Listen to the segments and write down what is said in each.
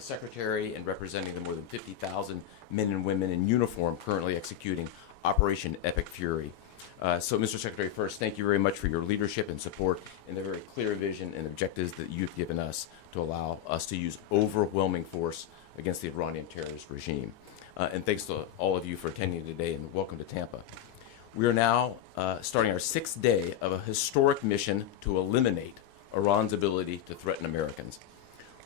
the Secretary and representing the more than 50,000 men and women in uniform currently executing Operation Epic Fury. So, Mr. Secretary, first, thank you very much for your leadership and support and the very clear vision and objectives that you've given us to allow us to use overwhelming force against the Iranian terrorist regime. And thanks to all of you for attending today, and welcome to Tampa. We are now starting our 6th day of a historic mission to eliminate Iran's ability to threaten Americans.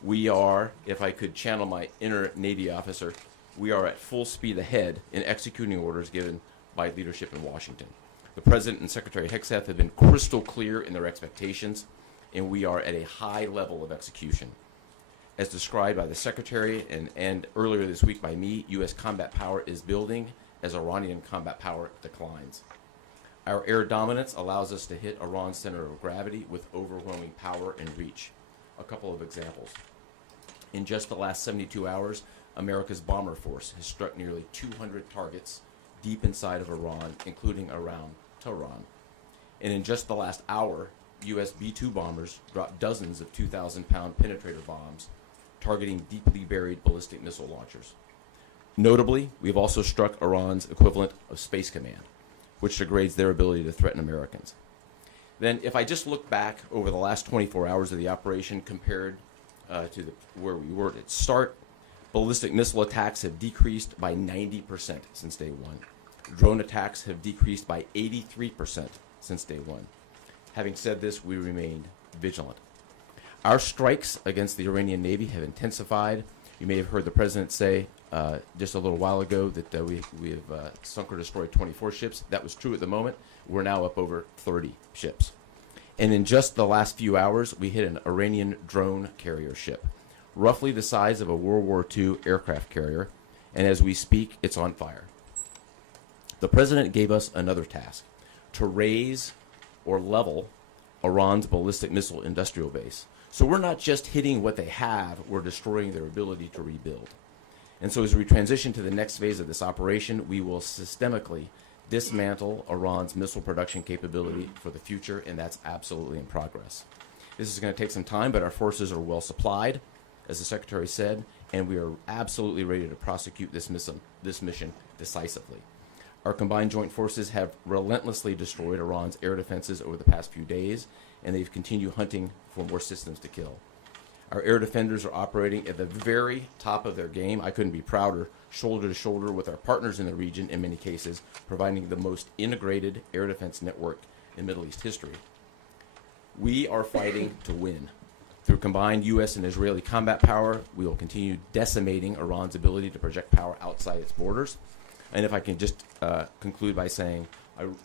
We are, if I could channel my inner Navy officer, we are at full speed ahead in executing orders given by leadership in Washington. The President and Secretary Hegseth have been crystal clear in their expectations, and we are at a high level of execution. As described by the Secretary and earlier this week by me, U.S. combat power is building as Iranian combat power declines. Our air dominance allows us to hit Iran's center of gravity with overwhelming power and reach. A couple of examples. In just the last 72 hours, America's bomber force has struck nearly 200 targets deep inside of Iran, including around Tehran. And in just the last hour, U.S. B-2 bombers dropped dozens of 2,000-pound penetrator bombs, targeting deeply buried ballistic missile launchers. Notably, we've also struck Iran's equivalent of Space Command, which degrades their ability to threaten Americans. Then, if I just look back over the last 24 hours of the operation compared to where we were at start, ballistic missile attacks have decreased by 90% since day one. Drone attacks have decreased by 83% since day one. Having said this, we remained vigilant. Our strikes against the Iranian Navy have intensified. You may have heard the President say just a little while ago that we have sunk or destroyed 24 ships. That was true at the moment. We're now up over 30 ships. And in just the last few hours, we hit an Iranian drone carrier ship, roughly the size of a World War II aircraft carrier, and as we speak, it's on fire. The President gave us another task, to raise or level Iran's ballistic missile industrial base. So we're not just hitting what they have, we're destroying their ability to rebuild. And so as we transition to the next phase of this operation, we will systemically dismantle Iran's missile production capability for the future, and that's absolutely in progress. This is going to take some time, but our forces are well supplied, as the Secretary said, and we are absolutely ready to prosecute this mission decisively. Our combined joint forces have relentlessly destroyed Iran's air defenses over the past few days, and they've continued hunting for more systems to kill. Our air defenders are operating at the very top of their game. I couldn't be prouder, shoulder to shoulder with our partners in the region in many cases, providing the most integrated air defense network in Middle East history. We are fighting to win. Through combined U.S. and Israeli combat power, we will continue decimating Iran's ability to project power outside its borders. And if I can just conclude by saying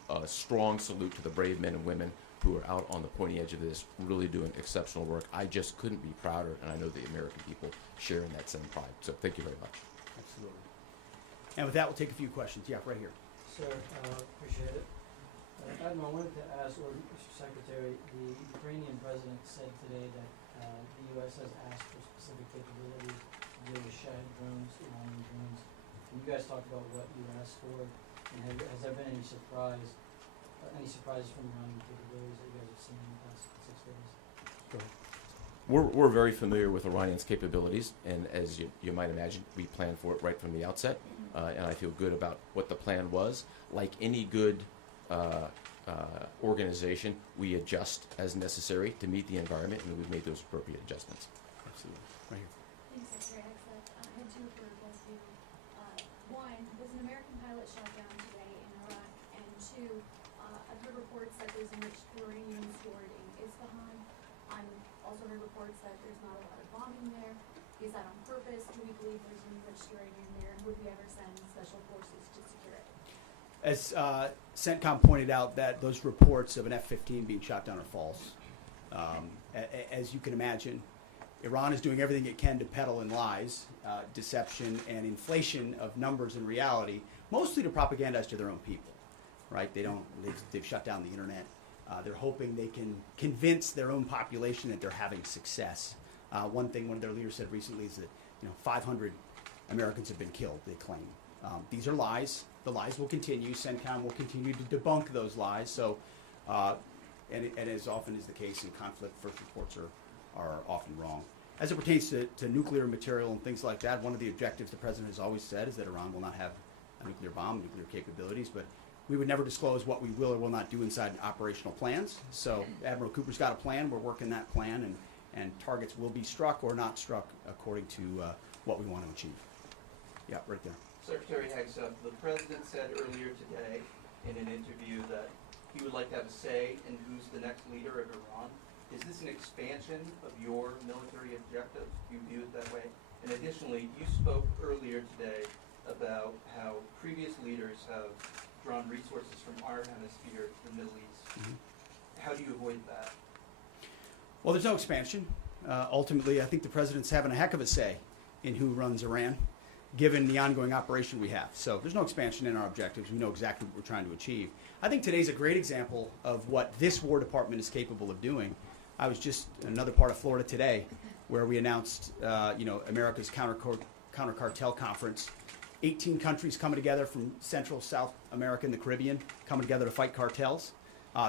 a strong salute to the brave men and women who are out on the pointy edge of this, really doing exceptional work. I just couldn't be prouder, and I know the American people share in that same pride. So thank you very much. Absolutely. And with that, we'll take a few questions. Yeah, right here. Sir, appreciate it. Admiral, I wanted to ask, or Mr. Secretary, the Iranian president said today that the U.S. has asked for specific capabilities to deal with Shahid drones, Iranian drones. And you guys talked about what you asked for, and has there been any surprises from Iranian capabilities that you guys have seen in the past 6 days? Go ahead. We're very familiar with Iranian's capabilities, and as you might imagine, we planned for it right from the outset, and I feel good about what the plan was. Like any good organization, we adjust as necessary to meet the environment, and we've made those appropriate adjustments. Absolutely. Right here. Thanks, Secretary Hegseth. I had two for both of you. One, was an American pilot shot down today in Iraq? And two, I've heard reports that there's enriched uranium stored in Isfahan. I've also heard reports that there's not a lot of bombing there. Is that on purpose? Do we believe there's enriched uranium there? And would we ever send special forces to secure it? As CENTCOM pointed out, that those reports of an F-15 being shot down are false. As you can imagine, Iran is doing everything it can to peddle in lies, deception, and inflation of numbers and reality, mostly to propagandize to their own people, right? They've shut down the internet. They're hoping they can convince their own population that they're having success. One thing one of their leaders said recently is that 500 Americans have been killed, they claim. These are lies. The lies will continue. CENTCOM will continue to debunk those lies. So, and as often is the case in conflict, first reports are often wrong. As it pertains to nuclear material and things like that, one of the objectives the president has always said is that Iran will not have a nuclear bomb, nuclear capabilities, but we would never disclose what we will or will not do inside operational plans. So Admiral Cooper's got a plan. We're working that plan, and targets will be struck or not struck according to what we want to achieve. Yeah, right there. Secretary Hegseth, the president said earlier today in an interview that he would like to have a say in who's the next leader of Iran. Is this an expansion of your military objectives? Do you view it that way? And additionally, you spoke earlier today about how previous leaders have drawn resources from our hemisphere to the Middle East. Mhm. How do you avoid that? Well, there's no expansion. Ultimately, I think the president's having a heck of a say in who runs Iran, given the ongoing operation we have. So there's no expansion in our objectives. We know exactly what we're trying to achieve. I think today's a great example of what this War Department is capable of doing. I was just in another part of Florida today where we announced, America's counter-cartel conference. 18 countries coming together from Central, South America, and the Caribbean, coming together to fight cartels.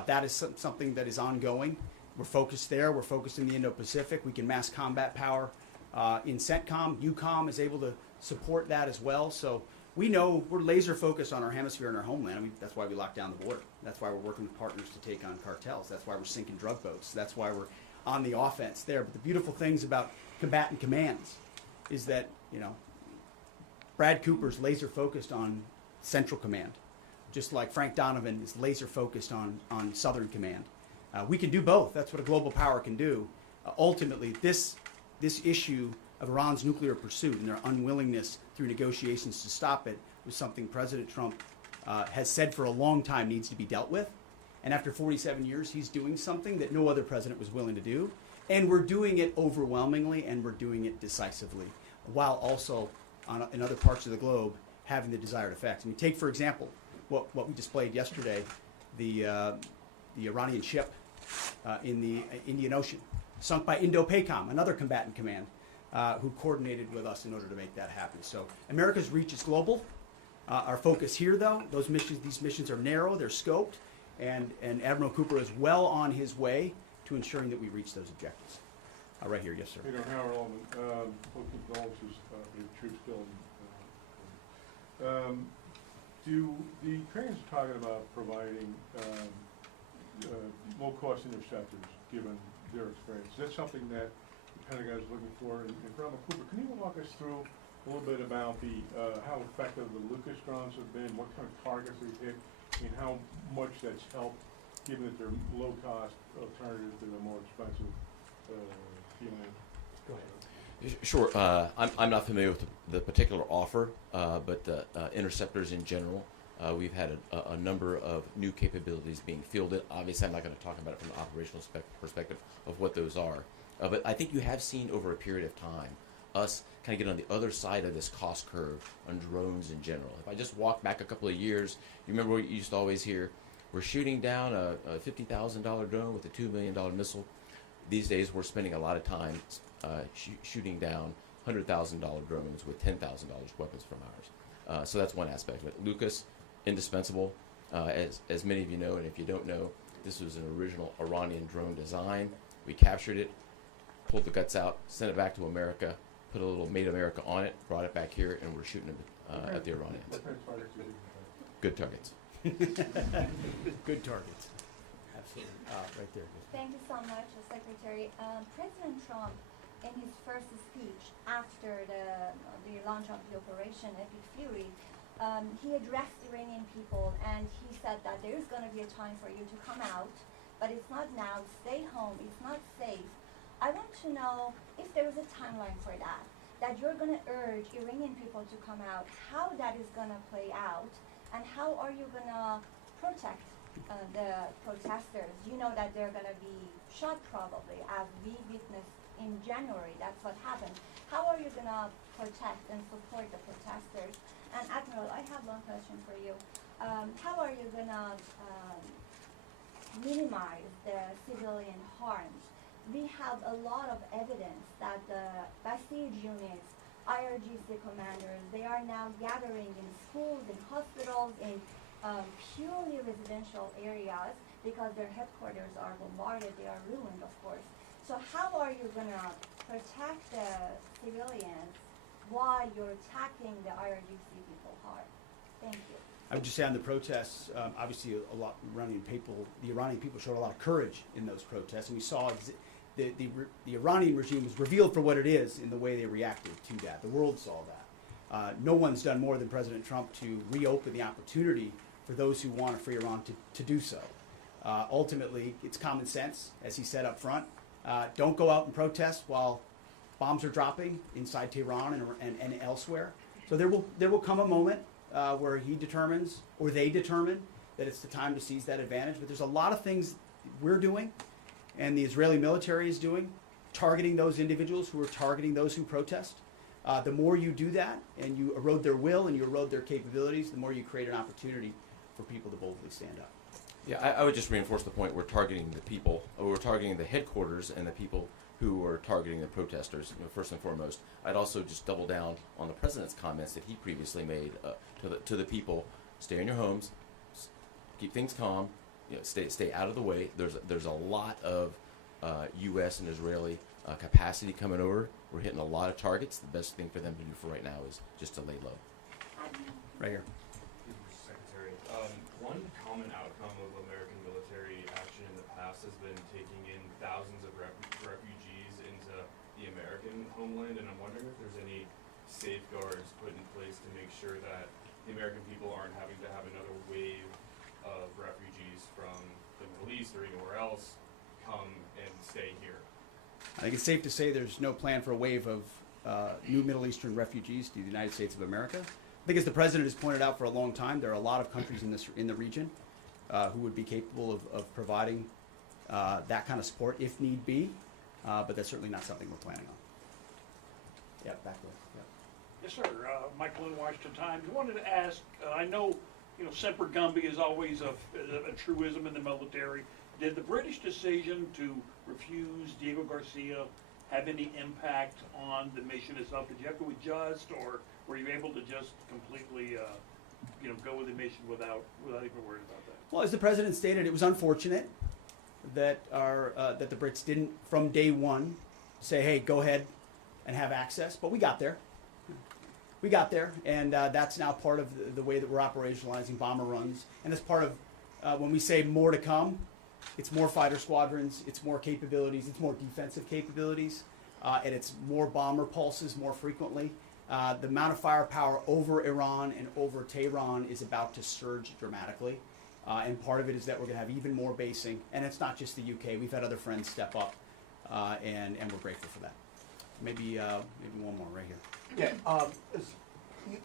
That is something that is ongoing. We're focused there. We're focused in the Indo-Pacific. We can mass combat power in CENTCOM. EUCOM is able to support that as well. So we know we're laser focused on our hemisphere and our homeland. I mean, that's why we locked down the border. That's why we're working with partners to take on cartels. That's why we're sinking drug boats. That's why we're on the offense there. But the beautiful things about combatant commands is that, Brad Cooper's laser focused on Central Command, just like Frank Donovan is laser focused on Southern Command. We can do both. That's what a global power can do. Ultimately, this issue of Iran's nuclear pursuit and their unwillingness through negotiations to stop it was something President Trump has said for a long time needs to be dealt with. And after 47 years, he's doing something that no other president was willing to do. And we're doing it overwhelmingly, and we're doing it decisively, while also in other parts of the globe having the desired effect. I mean, take, for example, what we displayed yesterday, the Iranian ship in the Indian Ocean, sunk by Indo-PACOM, another combatant command, who coordinated with us in order to make that happen. So America's reach is global. Our focus here, though, these missions are narrow, they're scoped, and Admiral Cooper is well on his way to ensuring that we reach those objectives. Right here, yes, sir. Peter Howard Allman, both condolences for the troops killed. The Ukrainians are talking about providing low-cost interceptors, given their experience. Is that something that the Pentagon is looking for? And Admiral Cooper, can you walk us through a little bit about how effective the Lucas drones have been, what kind of targets they've hit, and how much that's helped, given that they're low-cost alternatives to the more expensive Go ahead. Sure. I'm not familiar with the particular offer, but interceptors in general, we've had a number of new capabilities being fielded. Obviously, I'm not going to talk about it from an operational perspective of what those are. But I think you have seen over a period of time us kind of get on the other side of this cost curve on drones in general. If I just walk back a couple of years, you remember what you used to always hear? We're shooting down a $50,000 drone with a $2 million missile. These days, we're spending a lot of time shooting down $100,000 drones with $10,000 weapons from ours. So that's one aspect of it. Lucas, indispensable. As many of you know, and if you don't know, this was an original Iranian drone design. We captured it, pulled the guts out, sent it back to America, put a little Made America on it, brought it back here, and we're shooting it at the Iranians. What kind of targets are you Good targets. Good targets. Absolutely. Right there. Thank you so much, Secretary. President Trump, in his first speech after the launch of the Operation Epic Fury, he addressed Iranian people and he said that there is going to be a time for you to come out, but it's not now. Stay home. It's not safe. I want to know if there is a timeline for that you're going to urge Iranian people to come out, how that is going to play out, and how are you going to protect the protesters? You know that they're going to be shot probably, as we witnessed in January. That's what happened. How are you going to protect and support the protesters? And Admiral, I have one question for you. How are you going to minimize the civilian harms? We have a lot of evidence that the Basij units, IRGC commanders, they are now gathering in schools, in hospitals, in purely residential areas because their headquarters are bombarded, they are ruined, of course. So how are you going to protect the civilians while you're attacking the IRGC people hard? Thank you. I would just say on the protests, obviously the Iranian people showed a lot of courage in those protests, and we saw the Iranian regime was revealed for what it is in the way they reacted to that. The world saw that. No one's done more than President Trump to reopen the opportunity for those who want a free Iran to do so. Ultimately, it's common sense, as he said up front. Don't go out and protest while bombs are dropping inside Tehran and elsewhere. So there will come a moment where he determines, or they determine, that it's the time to seize that advantage. But there's a lot of things we're doing, and the Israeli military is doing, targeting those individuals who are targeting those who protest. The more you do that, and you erode their will and you erode their capabilities, the more you create an opportunity for people to boldly stand up. Yeah, I would just reinforce the point. We're targeting the people. We're targeting the headquarters and the people who are targeting the protesters, first and foremost. I'd also just double down on the president's comments that he previously made to the people: stay in your homes, keep things calm, stay out of the way. There's a lot of U.S. and Israeli capacity coming over. We're hitting a lot of targets. The best thing for them to do for right now is just to lay low. Right here. Secretary, one common outcome of American military action in the past has been taking in thousands of refugees into the American homeland, and I'm wondering if there's any safeguards put in place to make sure that the American people aren't having to have another wave of refugees from the Middle East or anywhere else come and stay here. I think it's safe to say there's no plan for a wave of new Middle Eastern refugees to the United States of America. I think, as the president has pointed out for a long time, there are a lot of countries in the region who would be capable of providing that kind of support if need be, but that's certainly not something we're planning on. Yeah, back there. Yep. Yes, sir. Michael in Washington Times. I wanted to ask, I know, Semper Gumby is always a truism in the military. Did the British decision to refuse Diego Garcia have any impact on the mission itself? Did you have to adjust, or were you able to just completely, go with the mission without even worrying about that? Well, as the president stated, it was unfortunate that that the Brits didn't, from day one, say, "Hey, go ahead and have access." But we got there. We got there, and that's now part of the way that we're operationalizing bomber runs. And as part of when we say more to come, it's more fighter squadrons, it's more capabilities, it's more defensive capabilities, and it's more bomber pulses more frequently. The amount of firepower over Iran and over Tehran is about to surge dramatically. And part of it is that we're going to have even more basing. And it's not just the UK. We've had other friends step up, and we're grateful for that. Maybe one more right here. Yeah,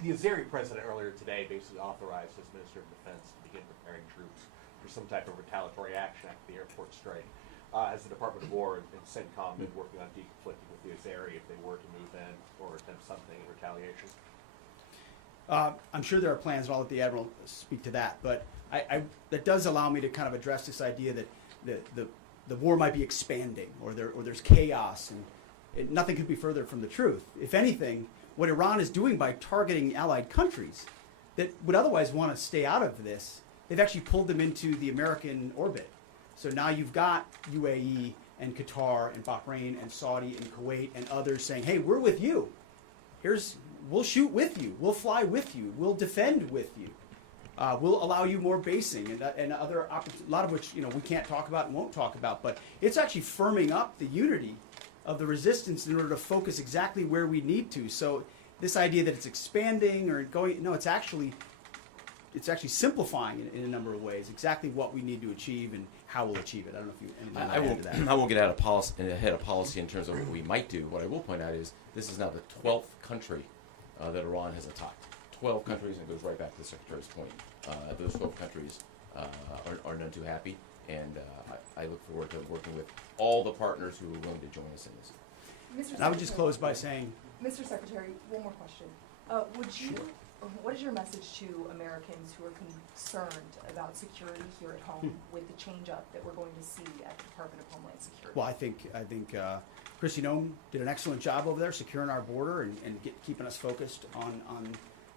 the Azeri president earlier today basically authorized his Minister of Defense to begin preparing troops for some type of retaliatory action after the airport strike. Has the Department of War and CENTCOM been working on deconflicting with the Azeri if they were to move in or attempt something in retaliation? I'm sure there are plans, and I'll let the Admiral speak to that. But that does allow me to kind of address this idea that the war might be expanding, or there's chaos, and nothing could be further from the truth. If anything, what Iran is doing by targeting allied countries that would otherwise want to stay out of this, they've actually pulled them into the American orbit. So now you've got UAE and Qatar and Bahrain and Saudi and Kuwait and others saying, "Hey, we're with you. We'll shoot with you. We'll fly with you. We'll defend with you. We'll allow you more basing," and other a lot of which we can't talk about and won't talk about. But it's actually firming up the unity of the resistance in order to focus exactly where we need to. So this idea that it's expanding or going, no, it's actually simplifying in a number of ways exactly what we need to achieve and how we'll achieve it. I don't know if you anything to add to that. I won't get ahead of policy in terms of what we might do. What I will point out is this is now the 12th country that Iran has attacked. 12 countries, and it goes right back to the Secretary's point. Those 12 countries are none too happy, and I look forward to working with all the partners who are willing to join us in this. And I would just close by saying, Mr. Secretary, one more question. What is your message to Americans who are concerned about security here at home with the change-up that we're going to see at the Department of Homeland Security? well, I think Christy Nome did an excellent job over there securing our border and keeping us focused on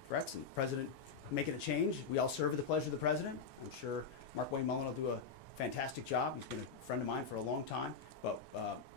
threats. And the President making a change. We all serve at the pleasure of the President. I'm sure Mark Wayne Mullen will do a fantastic job. He's been a friend of mine for a long time. But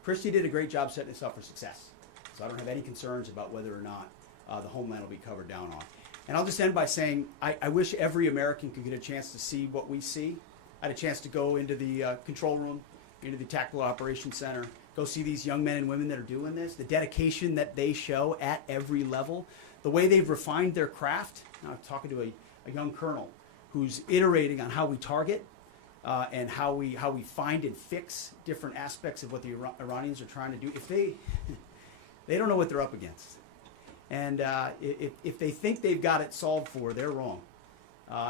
Christie did a great job setting us up for success. So I don't have any concerns about whether or not the homeland will be covered down on. And I'll just end by saying I wish every American could get a chance to see what we see. I had a chance to go into the control room, into the Tactical Operations Center, go see these young men and women that are doing this, the dedication that they show at every level, the way they've refined their craft. Now, I'm talking to a young colonel who's iterating on how we target and how we find and fix different aspects of what the Iranians are trying to do. If they don't know what they're up against, and if they think they've got it solved for, they're wrong.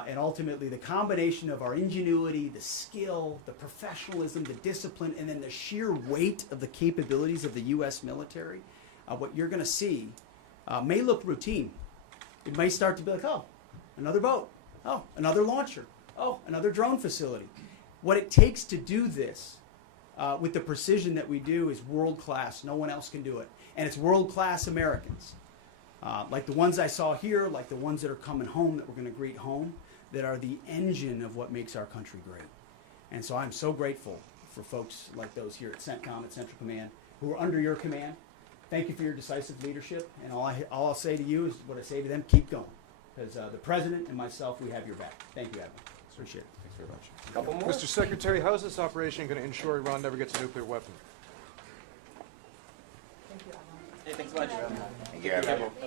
And ultimately, the combination of our ingenuity, the skill, the professionalism, the discipline, and then the sheer weight of the capabilities of the U.S. military, what you're going to see may look routine. It may start to be like, oh, another boat. Oh, another launcher. Oh, another drone facility. What it takes to do this with the precision that we do is world-class. No one else can do it. And it's world-class Americans. Like the ones I saw here, like the ones that are coming home that we're going to greet home, that are the engine of what makes our country great. And so I'm so grateful for folks like those here at CENTCOM, at Central Command, who are under your command. Thank you for your decisive leadership. And all I'll say to you is what I say to them, keep going. Because the President and myself, we have your back. Thank you, Admiral. Appreciate it. Thanks very much. Couple more. Mr. Secretary, how is this operation going to ensure Iran never gets a nuclear weapon? Thank you, Admiral. Hey, thanks so much. Thank you, Admiral.